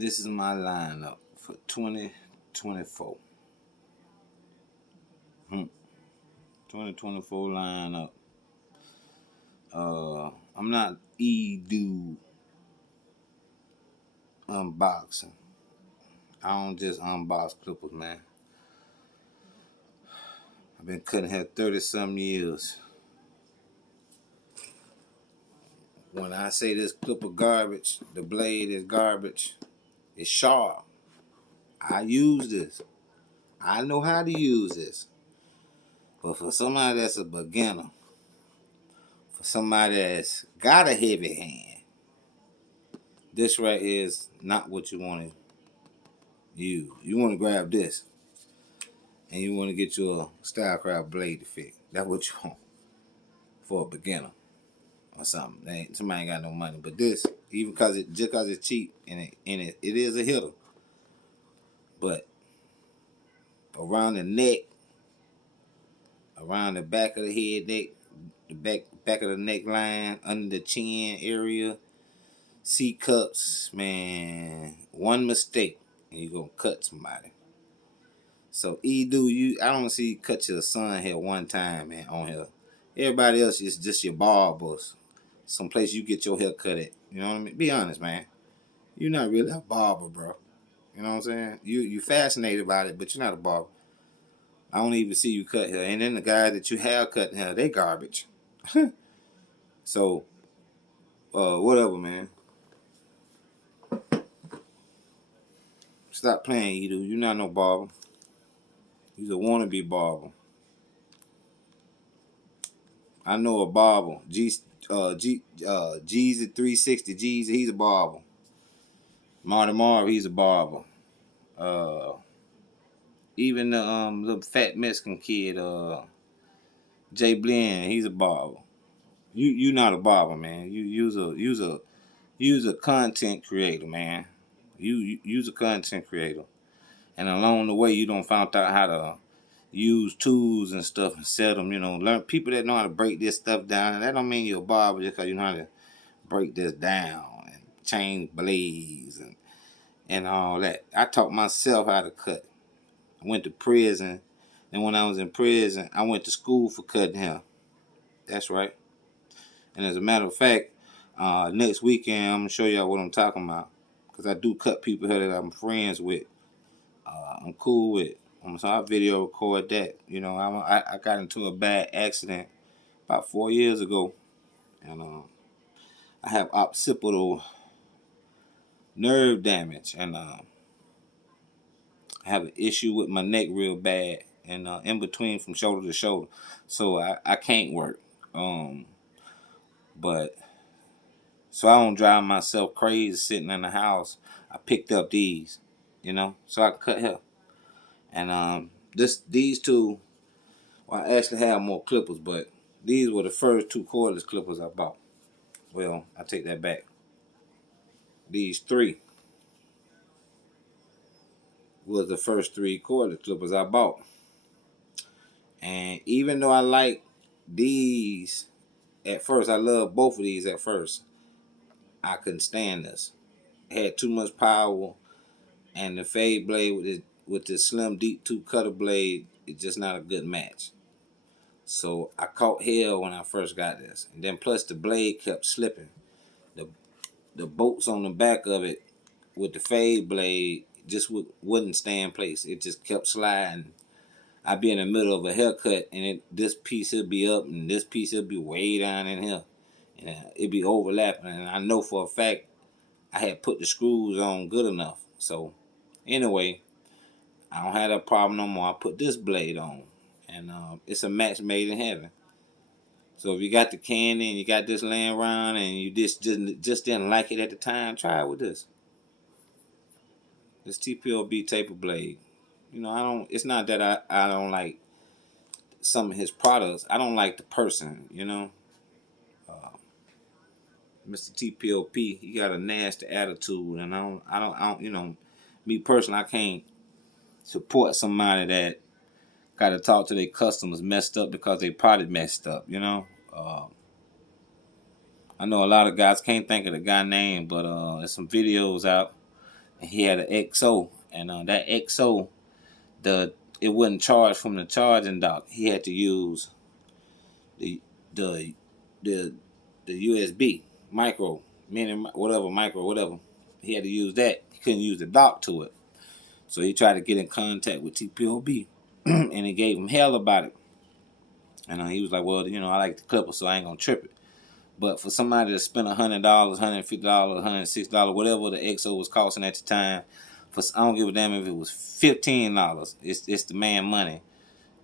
This is my lineup for 2024. 2024 lineup. I'm not dude unboxing. I don't just unbox clippers, man. I've been cutting hair 30-some years. When I say this clipper garbage, the blade is garbage. It's sharp. I use this. I know how to use this. But for somebody that's a beginner, for somebody that's got a heavy hand, this right here is not what you want to use. You want to grab this and you want to get you a Stylecraft blade to fit. That's what you want for a beginner or something. Somebody ain't got no money. But this, even just cause it's cheap and it is a hitter. But around the neck, around the back of the head neck, the back of the neckline, under the chin area, C cups, man. One mistake and you gonna cut somebody. So I don't see you cut your son here one time, man, on here. Everybody else is just your barbers. Someplace you get your hair cut at. You know what I mean? Be honest, man. You're not really a barber, bro. You know what I'm saying? You fascinated about it, but you're not a barber. I don't even see you cut hair. And then the guys that you have cutting hair, they garbage. So, whatever, man. Stop playing, Edu. You're not no barber. He's a wannabe barber. I know a barber. Jeezy 360. Jeezy, he's a barber. Marty Marv, he's a barber. Even the little fat Mexican kid, Jay Blinn, he's a barber. You not a barber, man. Use a content creator, man. You use a content creator, and along the way, you don't found out how to use tools and stuff and set them. Learn people that know how to break this stuff down. And that don't mean you're a barber just because you know how to break this down and change blades and all that. I taught myself how to cut. I went to prison, and when I was in prison, I went to school for cutting hair. That's right. And as a matter of fact, next weekend I'm gonna show y'all what I'm talking about, because I do cut people here that I'm friends with. I'm cool with. So I video record that. I got into a bad accident about 4 years ago, and I have occipital nerve damage, and I have an issue with my neck real bad, and in between from shoulder to shoulder, so I can't work. But so I don't drive myself crazy sitting in the house. I picked up these, so I can cut hair. And these two, well, I actually have more clippers, but these were the first two cordless clippers I bought. Well, I take that back. These three was the first three cordless clippers I bought. And even though I like these at first, I love both of these at first, I couldn't stand this. It had too much power, and the fade blade with the slim deep tooth cutter blade, it's just not a good match. So I caught hell when I first got this, and then plus the blade kept slipping. The bolts on the back of it with the fade blade just wouldn't stay in place. It just kept sliding. I'd be in the middle of a haircut, and this piece would be up, and this piece would be way down in here, and it'd be overlapping. And I know for a fact I had put the screws on good enough. So anyway, I don't have that problem no more. I put this blade on, and it's a match made in heaven. So if you got the candy and you got this laying around and you just didn't like it at the time, try it with this. This TPLB taper blade. It's not that I don't like some of his products. I don't like the person, Mr. TPLP, he got a nasty attitude, and I don't, me personally, I can't support somebody that got to talk to their customers messed up because they product messed up, I know a lot of guys can't think of the guy name, but there's some videos out And he had an XO, and that XO, the it wouldn't charge from the charging dock. He had to use the the the the USB micro, meaning whatever micro, whatever. He had to use that. He couldn't use the dock to it. So he tried to get in contact with TPOB, and he gave him hell about it. And he was like, "Well, I like the Clipper, so I ain't gonna trip it." But for somebody to spend $100, $150, $160, whatever the XO was costing at the time, I don't give a damn if it was $15. It's the man money,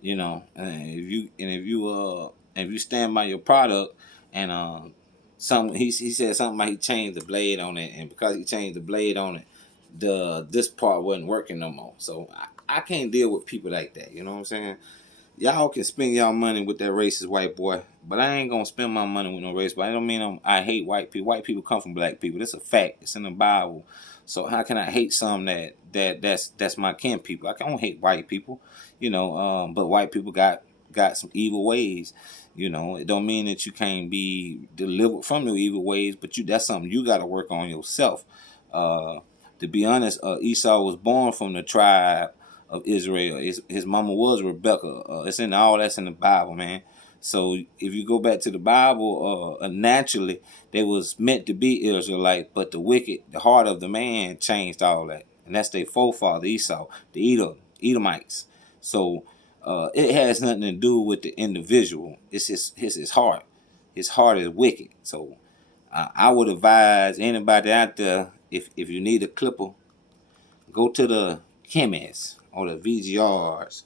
And if you stand by your product, and he said something about he changed the blade on it, and because he changed the blade on it, this part wasn't working no more. So I can't deal with people like that. You know what I'm saying? Y'all can spend y'all money with that racist white boy, but I ain't gonna spend my money with no racist. But I don't mean I hate white people. White people come from black people. That's a fact. It's in the Bible. So how can I hate some that's my kin people? I don't hate white people, but white people got some evil ways. It don't mean that you can't be delivered from your evil ways, but that's something you got to work on yourself. To be honest, Esau was born from the tribe of Israel. His mama was Rebecca. That's in the Bible, man. So if you go back to the Bible, naturally they was meant to be Israelite, but the heart of the man changed all that, and that's their forefather Esau, the Edomites. So it has nothing to do with the individual. It's his heart. His heart is wicked. So I would advise anybody out there, if you need a clipper, go to the chemist or the VGRs,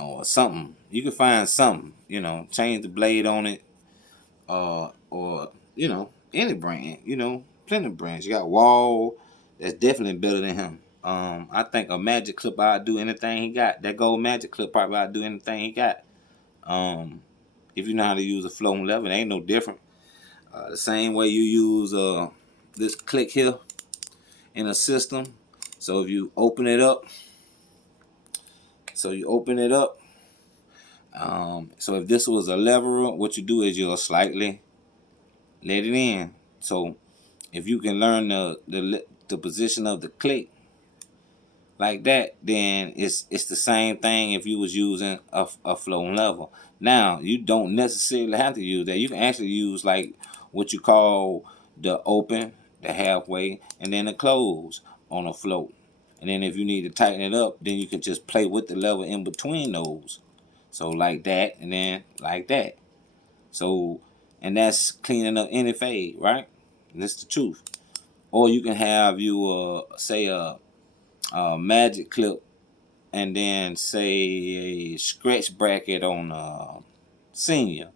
or something. You can find something, change the blade on it, or any brand, plenty of brands. You got Wall, that's definitely better than him. I think a Magic Clip I'd do anything he got. That gold Magic Clip probably I'd do anything he got. If you know how to use a floating lever, it ain't no different. The same way you use this click here in a system. So if you open it up, so if this was a lever, what you do is you'll slightly let it in. So if you can learn the position of the click like that, then it's the same thing if you was using a floating lever. Now you don't necessarily have to use that. You can actually use like what you call the open, the halfway, and then the close on a float. And then if you need to tighten it up, then you can just play with the lever in between those. So like that, and then like that. So, and that's cleaning up any fade, right? And that's the truth. Or you can have say a magic clip, and then say a scratch bracket on senior,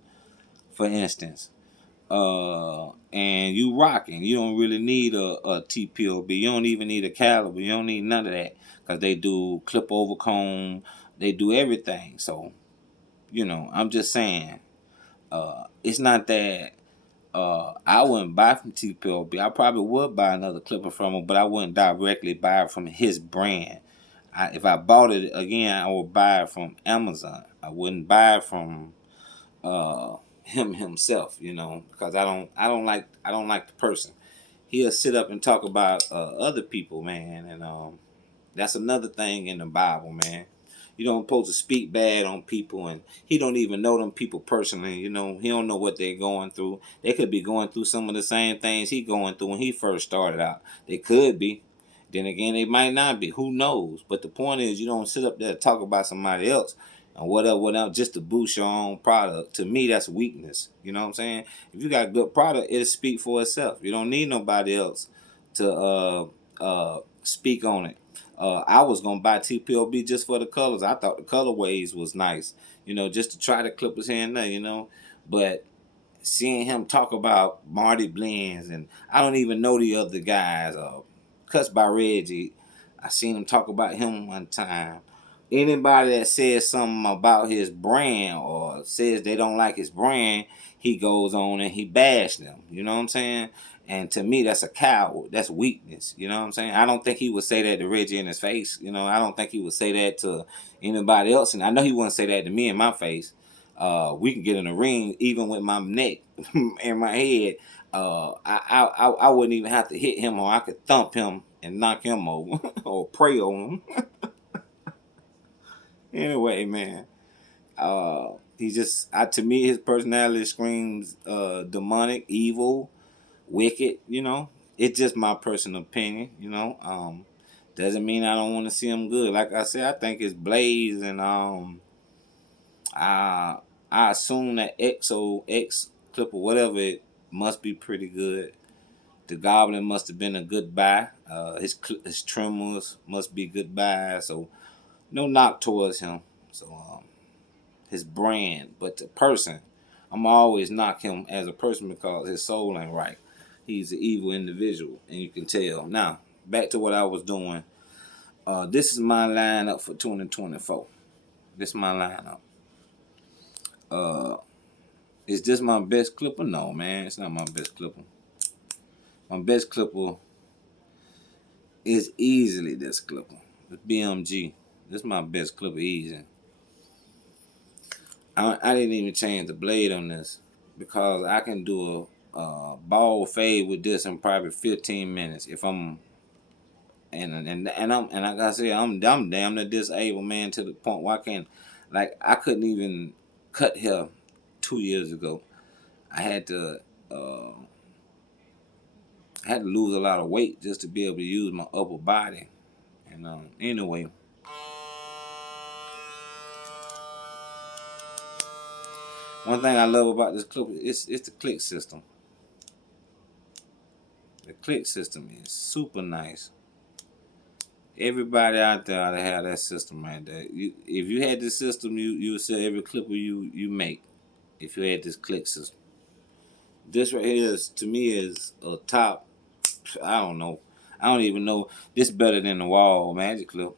for instance. And you rocking. You don't really need a TPOB. You don't even need a caliber. You don't need none of that, because they do clip over comb. They do everything. So, I'm just saying, it's not that I wouldn't buy from TPOB. I probably would buy another clipper from him, but I wouldn't directly buy it from his brand. If I bought it again, I would buy it from Amazon. I wouldn't buy it from him himself, because I don't like the person. He'll sit up and talk about other people, man, and that's another thing in the Bible, man. You don't supposed to speak bad on people, and he don't even know them people personally. He don't know what they're going through. They could be going through some of the same things he going through when he first started out. They could be. Then again, they might not be. Who knows? But the point is, you don't sit up there and talk about somebody else and whatever, just to boost your own product. To me, that's weakness. You know what I'm saying? If you got a good product, it'll speak for itself. You don't need nobody else to speak on it. I was gonna buy TPOB just for the colors. I thought the colorways was nice, just to try the clippers here and there, But seeing him talk about Marty Blends, and I don't even know the other guys. Cuts by Reggie, I seen him talk about him one time. Anybody that says something about his brand or says they don't like his brand, he goes on and he bashed them. You know what I'm saying? And to me, that's a coward. That's weakness. You know what I'm saying? I don't think he would say that to Reggie in his face. I don't think he would say that to anybody else. And I know he wouldn't say that to me in my face. We can get in the ring, even with my neck and my head. I wouldn't even have to hit him, or I could thump him and knock him over or pray on him. Anyway, man, he just, to me, his personality screams demonic, evil, wicked. It's just my personal opinion. Doesn't mean I don't want to see him good. Like I said, I think it's Blaze, and I I assume that X clip or whatever, it must be pretty good. The Goblin must have been a good buy. His Tremors must be good buy. So no knock towards him. So his brand, but the person, I'm always knock him as a person because his soul ain't right. He's an evil individual, and you can tell. Now back to what I was doing. This is my lineup for 2024. This is my lineup. Is this my best clipper? No, man, it's not my best clipper. My best clipper is easily this clipper. It's BMG. This is my best clipper, easy. I didn't even change the blade on this because I can do a ball fade with this in probably 15 minutes if I'm and like I said, I'm damn near disabled, man, to the point where I couldn't even cut hair 2 years ago. I had to uh, lose a lot of weight just to be able to use my upper body. And anyway, one thing I love about this clip is it's the click system. The click system is super nice. Everybody out there ought to have that system right there. If you had this system, you would sell every clipper you make. If you had this click system, this right here is, to me, is a top. I don't know. I don't even know. This better than the Wall Magic Clip.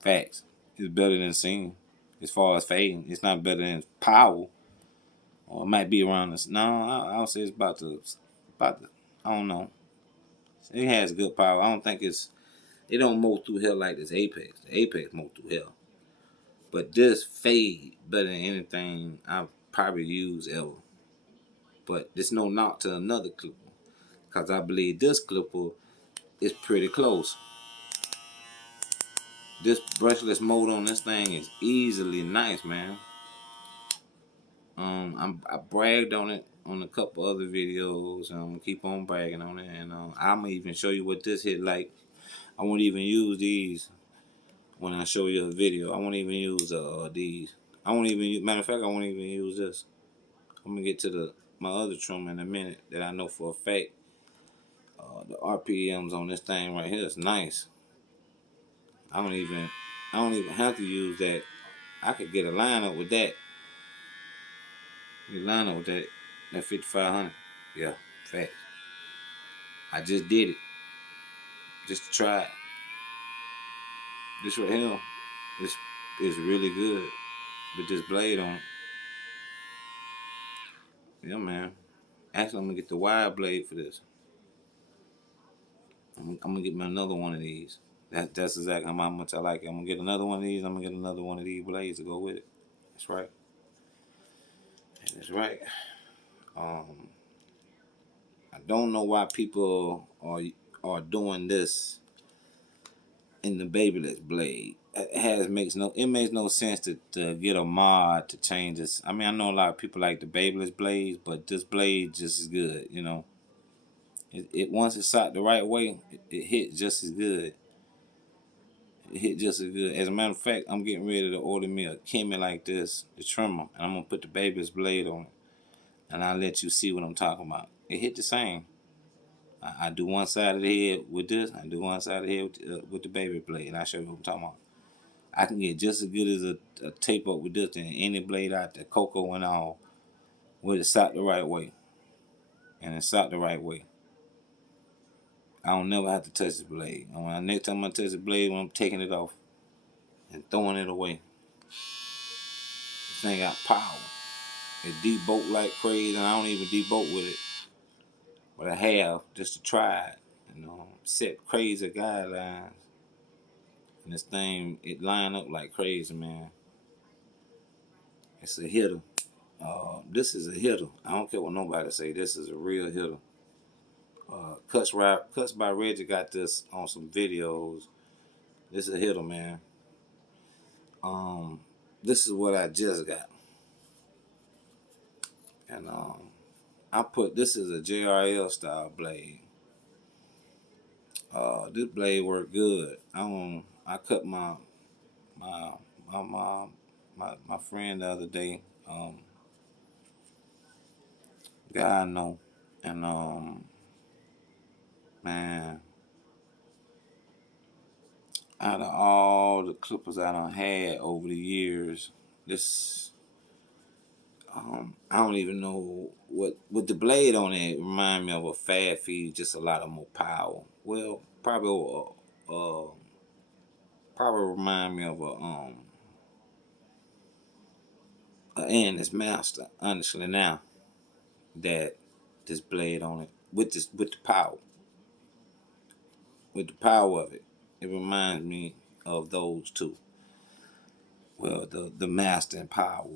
Facts. It's better than Scene. As far as fading, it's not better than Power. Or it might be around this. No, I'll say it's about the. I don't know. It has good power. I don't think it don't mow through hell like this Apex. The Apex mow through hell. But this fade better than anything I've probably used ever. But there's no knock to another clipper. Because I believe this clipper is pretty close. This brushless mode on this thing is easily nice, man. I bragged on it on a couple other videos. I'm gonna keep on bragging on it, and I'm gonna even show you what this hit like. I won't even use these when I show you a video. I won't even use these. I won't even use, matter of fact, I won't even use this. I'm gonna get to my other trim in a minute that I know for a fact. The RPMs on this thing right here is nice. I don't even have to use that. I could get a lineup with that. Get a lineup with that 5500. Yeah, facts. I just did it just to try it. This right here is really good with this blade on it. Yeah, man. Actually, I'm gonna get the wide blade for this. I'm gonna get me another one of these. That's exactly how much I like it. I'm gonna get another one of these. I'm gonna get another one of these blades to go with it. That's right. That's right. Um, I don't know why people are doing this in the Babyless blade. It makes no sense to get a mod to change this. I mean, I know a lot of people like the Babyless blades, but this blade just as good. It once it's shot the right way, it hit just as good. It hit just as good. As a matter of fact, I'm getting ready to order me a Kimi like this, the trimmer, and I'm gonna put the Babyless blade on it, and I'll let you see what I'm talking about. It hit the same. I do one side of the head with this. I do one side of the head with the baby blade, and I show you what I'm talking about. I can get just as good as a tape up with this than any blade out there, Coco and all, with it shot the right way, and it's shot the right way. I don't never have to touch the blade. Next time I touch the blade, when I'm taking it off and throwing it away, this thing got power. It debolt like crazy, and I don't even debolt with it, but I have just to try it. Set crazy guidelines. And this thing, it line up like crazy, man. It's a hitter. This is a hitter. I don't care what nobody say. This is a real hitter. Cuts by Reggie got this on some videos. This is a hitter, man. Um, this is what I just got, and I put this is a JRL style blade. This blade worked good. I cut my my my my friend the other day. Guy I know, and man, out of all the clippers I done had over the years, this I don't even know what the blade on it remind me of a fad feed, just a lot of more power. Well, probably remind me of a Ennis Master. Honestly, now that this blade on it with the power of it, it reminds me of those two. Well, the master and power,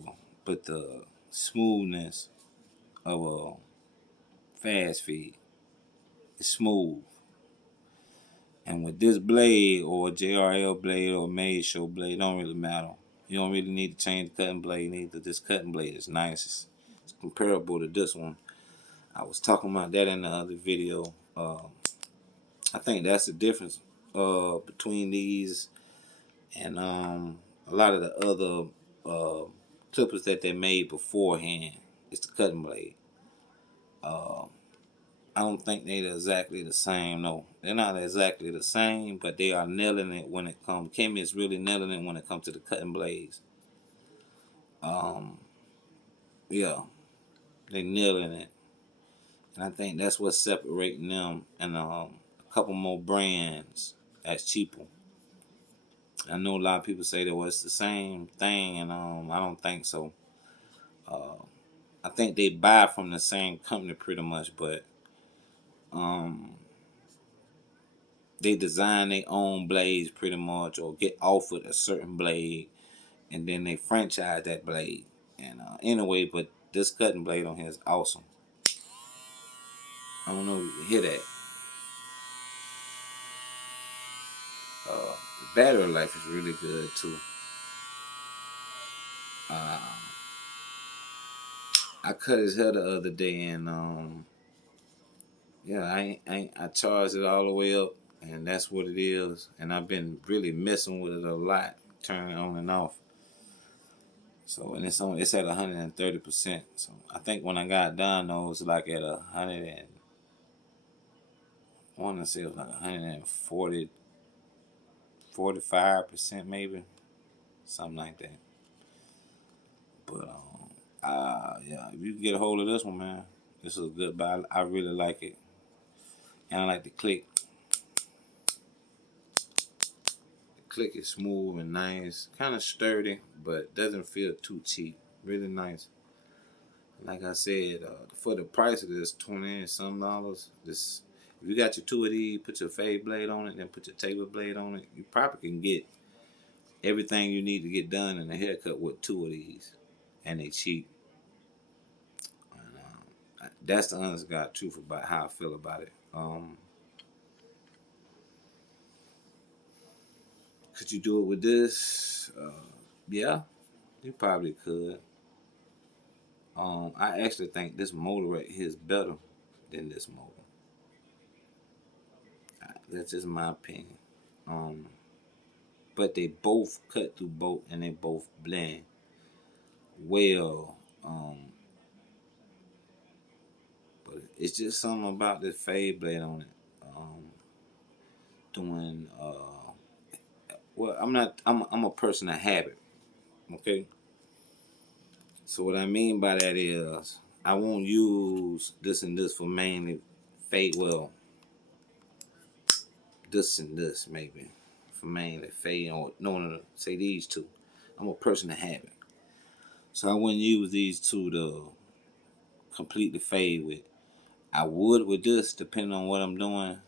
but the smoothness of a fast feed is smooth. And with this blade or a JRL blade or a Made Show blade, don't really matter. You don't really need to change the cutting blade either. This cutting blade is nice. It's comparable to this one. I was talking about that in the other video. I think that's the difference between these and a lot of the other clippers that they made beforehand. It's the cutting blade. I don't think they're exactly the same. No, they're not exactly the same, but they are nailing it when it comes. Kimmy is really nailing it when it comes to the cutting blades. Yeah, they nailing it, and I think that's what's separating them and a couple more brands that's cheaper. I know a lot of people say that well, it's the same thing, and I don't think so. I think they buy from the same company pretty much, but um, they design their own blades pretty much, or get offered a certain blade, and then they franchise that blade. And anyway, but this cutting blade on here is awesome. I don't know if you can hear that. The battery life is really good too. Uh, I cut his hair the other day, and yeah, I charged it all the way up, and that's what it is. And I've been really messing with it a lot, turning it on and off. So and it's at 130%. So I think when I got done though, it was like at 100 and I want to say it was like 140, 45% maybe, something like that. But yeah, if you can get a hold of this one, man, this is good. But I really like it, and I like the click. The click is smooth and nice, kind of sturdy, but doesn't feel too cheap. Really nice. Like I said, for the price of this $20 and some dollars, this if you got your two of these, put your fade blade on it, then put your taper blade on it, you probably can get everything you need to get done in a haircut with two of these, and they cheap. And, that's the honest God truth about how I feel about it. Could you do it with this? Yeah, you probably could. I actually think this motor right here is better than this motor. That's just my opinion. Um, but they both cut through both, and they both blend well. But it's just something about this fade blade on it. Doing well, I'm not. I'm a person of habit. Okay. So what I mean by that is I won't use this and this for mainly fade. Well, this and this maybe for mainly fade. Or no. Say these two. I'm a person of habit. So I wouldn't use these two to completely fade with. I would with this depending on what I'm doing,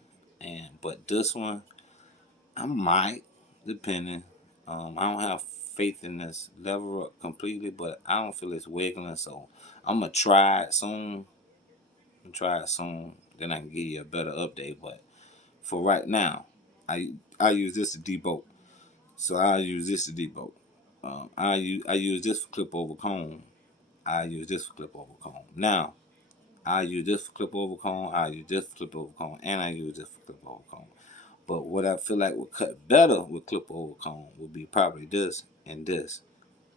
but this one I might depending. I don't have faith in this lever up completely, but I don't feel it's wiggling. So I'm gonna try it soon. Then I can give you a better update. But for right now, I use this to debolt. So I use this to debolt. I use this for clip over comb. I use this for clip over comb. Now I use this for clip over comb. I use this for clip over comb, and I use this for clip over comb. But what I feel like would cut better with clip over comb would be probably this and this,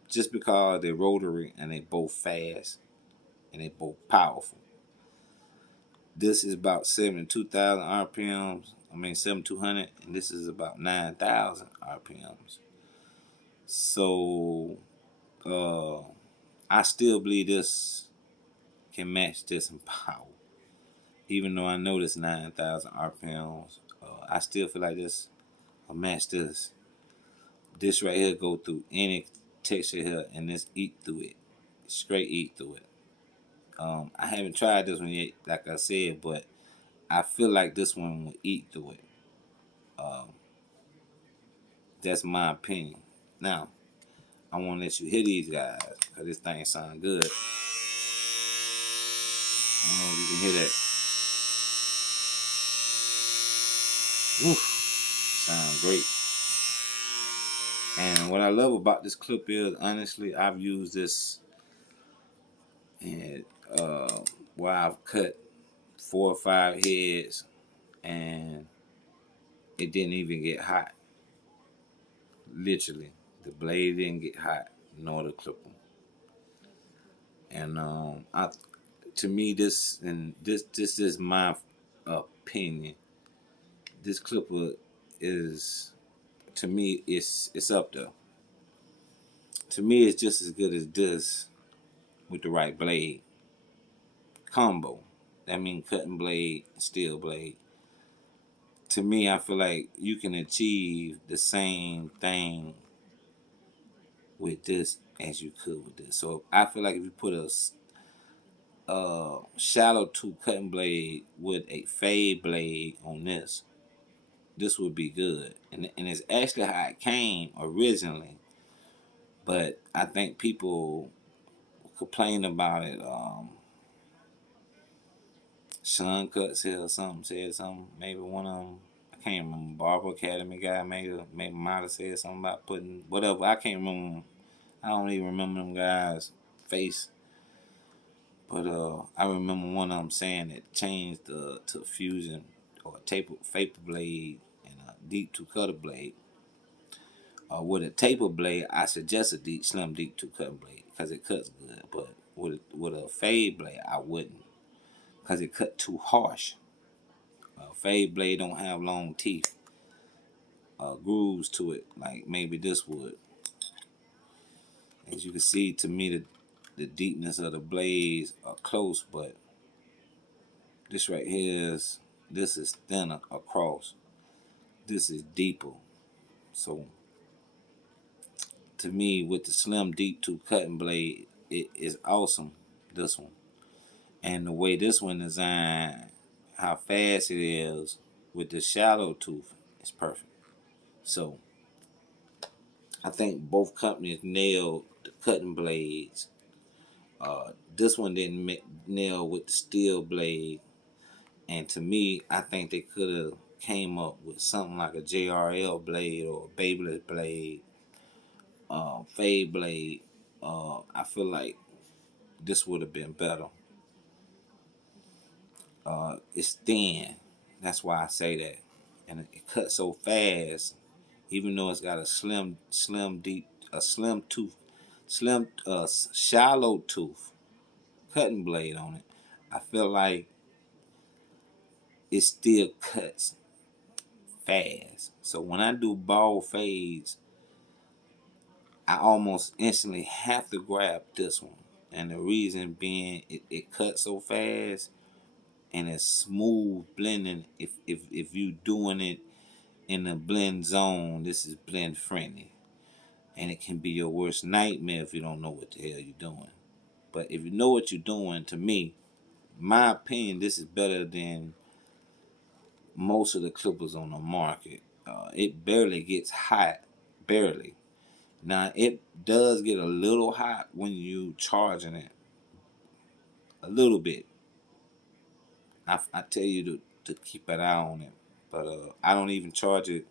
just because they're rotary and they both fast and they both powerful. This is about 72,000 RPMs. I mean 7,200, and this is about 9,000 RPMs. So I still believe this can match this in power, even though I know this 9,000 RPMs. I still feel like this will match this. This right here go through any texture here, and this eat through it, straight eat through it. I haven't tried this one yet, like I said, but I feel like this one will eat through it. Um, that's my opinion. Now, I want to let you hear these guys, because this thing sound good. I don't know if you can hear that. Oof, sound great. And what I love about this clip is, honestly, I've used this and where I've cut 4 or 5 heads, and it didn't even get hot. Literally, the blade didn't get hot nor the clipper. And to me, this is my opinion. This clipper is, to me, it's up there. To me, it's just as good as this with the right blade combo. That means cutting blade, steel blade. To me, I feel like you can achieve the same thing with this as you could with this. So I feel like if you put a shallow tooth cutting blade with a fade blade on this would be good. And it's actually how it came originally. But I think people complain about it. Sean Cut said something. Maybe one of them, I can't remember. Barber Academy guy maybe might have said something about putting whatever. I can't remember. I don't even remember them guys' face. But I remember one of them saying it changed to fusion or a taper blade and a deep two cutter blade. With a taper blade, I suggest a slim deep two cutter blade because it cuts good. But with a fade blade, I wouldn't, because it cut too harsh. Fade blade don't have long teeth, grooves to it like maybe this would. As you can see, to me the deepness of the blades are close, but this right here is thinner across. This is deeper. So to me, with the slim deep tooth cutting blade, it is awesome. This one, and the way this one designed, how fast it is with the shallow tooth, is perfect. So I think both companies nailed the cutting blades. This one didn't nail with the steel blade, and to me, I think they could have came up with something like a JRL blade or a Babyliss blade, fade blade. I feel like this would have been better. It's thin, that's why I say that, and it cuts so fast. Even though it's got a slim tooth, shallow tooth cutting blade on it, I feel like it still cuts fast. So when I do ball fades, I almost instantly have to grab this one. And the reason being, it cuts so fast and it's smooth blending. If you doing it in the blend zone, this is blend friendly. And it can be your worst nightmare if you don't know what the hell you're doing. But if you know what you're doing, to me, my opinion, this is better than most of the clippers on the market. It barely gets hot, barely. Now it does get a little hot when you charging it, a little bit. I tell you to keep an eye on it, but I don't even charge it.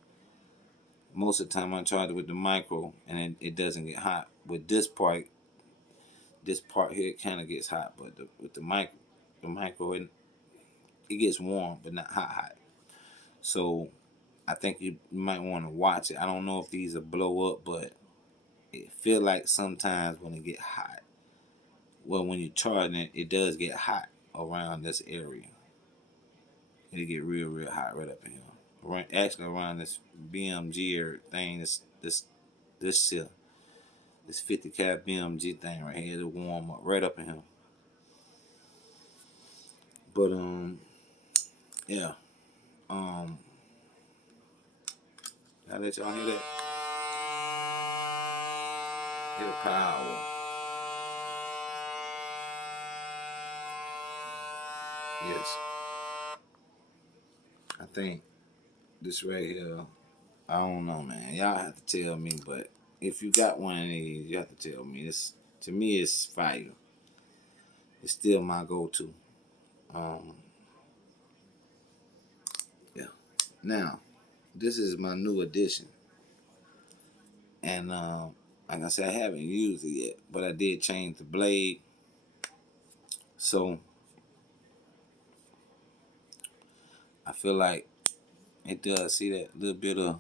Most of the time I charge it with the micro, and it doesn't get hot. With this part here, it kind of gets hot, but with the micro, it gets warm, but not hot hot. So I think you might want to watch it. I don't know if these will blow up, but it feel like sometimes when it get hot, well, when you're charging it, it does get hot around this area. It'll get real hot right up in here. Actually, around this BMG thing, this here, this 50 cal BMG thing right here, it'll warm up right up in here. But yeah, um, I let y'all hear that. Hear the power. Yes, I think this right here. I don't know, man. Y'all have to tell me, but if you got one of these, you have to tell me. It's to me, it's fire. It's still my go-to. Um, yeah. Now, this is my new addition, and like I said, I haven't used it yet, but I did change the blade. So I feel like it does. See that little bit of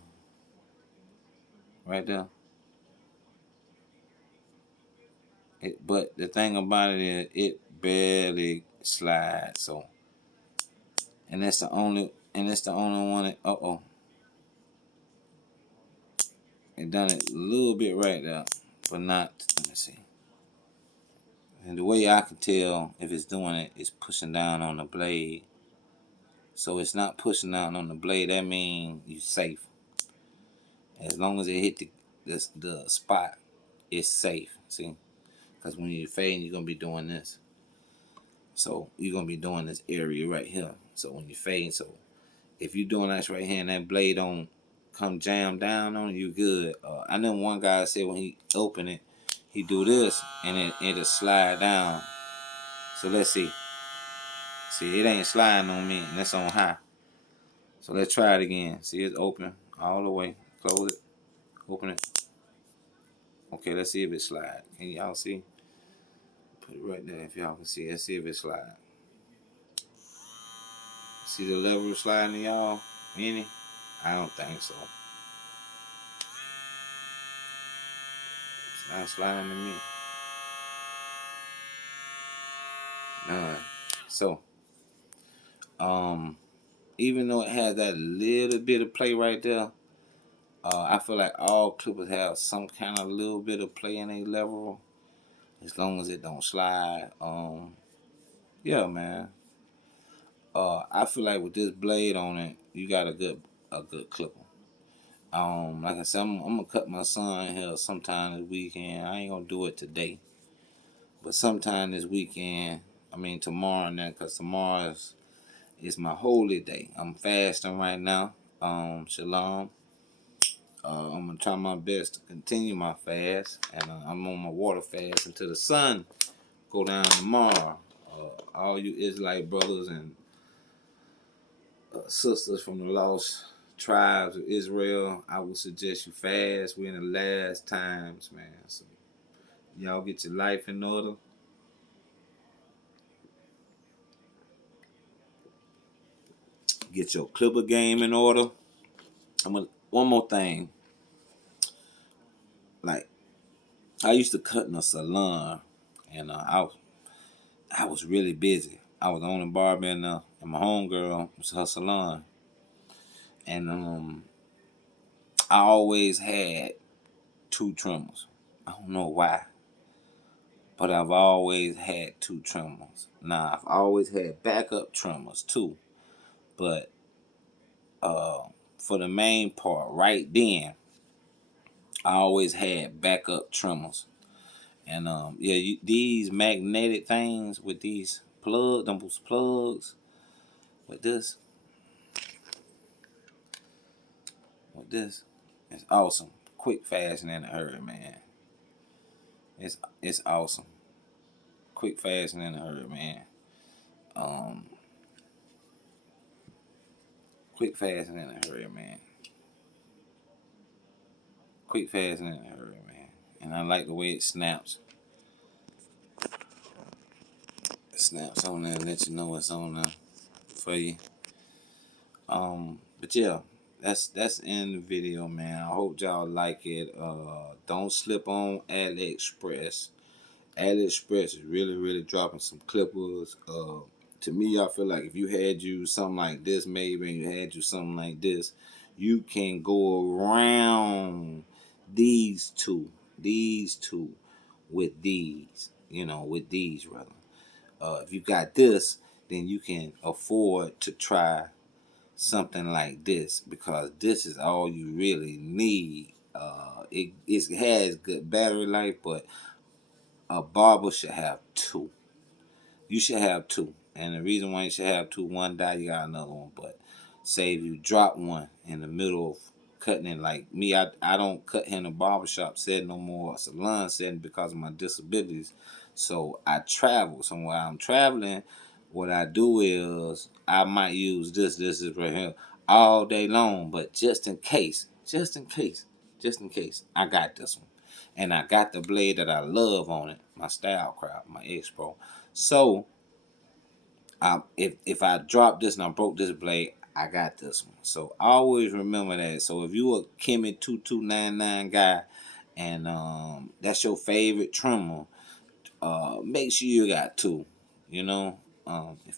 right there. But the thing about it is, it barely slides. So, and that's the only one. It done it a little bit right there, but not. Let me see. And the way I can tell if it's doing it is pushing down on the blade. So it's not pushing down on the blade. That means you safe. As long as it hit the spot, it's safe. See, because when you're fading, you're gonna be doing this. So you're gonna be doing this area right here. So when you're fading, so if you're doing this right here and that blade don't come jam down on you, good. I know one guy said when he open it, he do this and it'll slide down. So let's see. See, it ain't sliding on me and it's on high. So let's try it again. See, it's open all the way. Close it. Open it. Okay, let's see if it slide. Can y'all see? Put it right there if y'all can see. Let's see if it slide. See the lever sliding, y'all? Any? I don't think so. It's not sliding to me. None. So, even though it has that little bit of play right there, I feel like all clippers have some kind of little bit of play in a level, as long as it don't slide. Yeah, man. I feel like with this blade on it, you got a good clipper. Like I said, I'm gonna cut my son here sometime this weekend. I ain't gonna do it today, but sometime this weekend. I mean tomorrow now, cause tomorrow is my holy day. I'm fasting right now. Shalom. I'm gonna try my best to continue my fast, and I'm on my water fast until the sun go down tomorrow. All you Israelite brothers and sisters from the lost tribes of Israel, I would suggest you fast. We're in the last times, man. So y'all get your life in order. Get your clipper game in order. One more thing. Like I used to cut in a salon, and I was really busy. I was the only barber in there, and my homegirl was her salon, and I always had two trimmers. I don't know why, but I've always had two trimmers. Now I've always had backup trimmers too, but for the main part, right then, I always had backup trimmers. And yeah, these magnetic things with these those plugs, with this, it's awesome. quick, fast, and in a hurry, man. It's awesome. Quick, fast, and in a hurry, man. Um, quick, fast, and in a hurry, man. Quick, fast, and in a hurry, man. And I like the way it snaps. It snaps on there and let you know what's on there for you. But yeah, that's in the video, man. I hope y'all like it. Don't slip on AliExpress. AliExpress is really dropping some clippers. To me, I feel like if you had you something like this, maybe, and you had you something like this, you can go around these two with these, with these rather. If you got this, then you can afford to try something like this, because this is all you really need. It has good battery life, but a barber should have two. You should have two. And the reason why you should have two, one die, you got another one. But say if you drop one in the middle of cutting it, like me, I don't cut in a barbershop setting no more, a salon setting, because of my disabilities. So I travel. So while I'm traveling, what I do is I might use this is right here all day long. But just in case, I got this one. And I got the blade that I love on it, my Stylecraft, my X Pro. So if I drop this and I broke this blade, I got this one. So always remember that. So if you a Kimmy 2299 guy, and that's your favorite trimmer, make sure you got two. If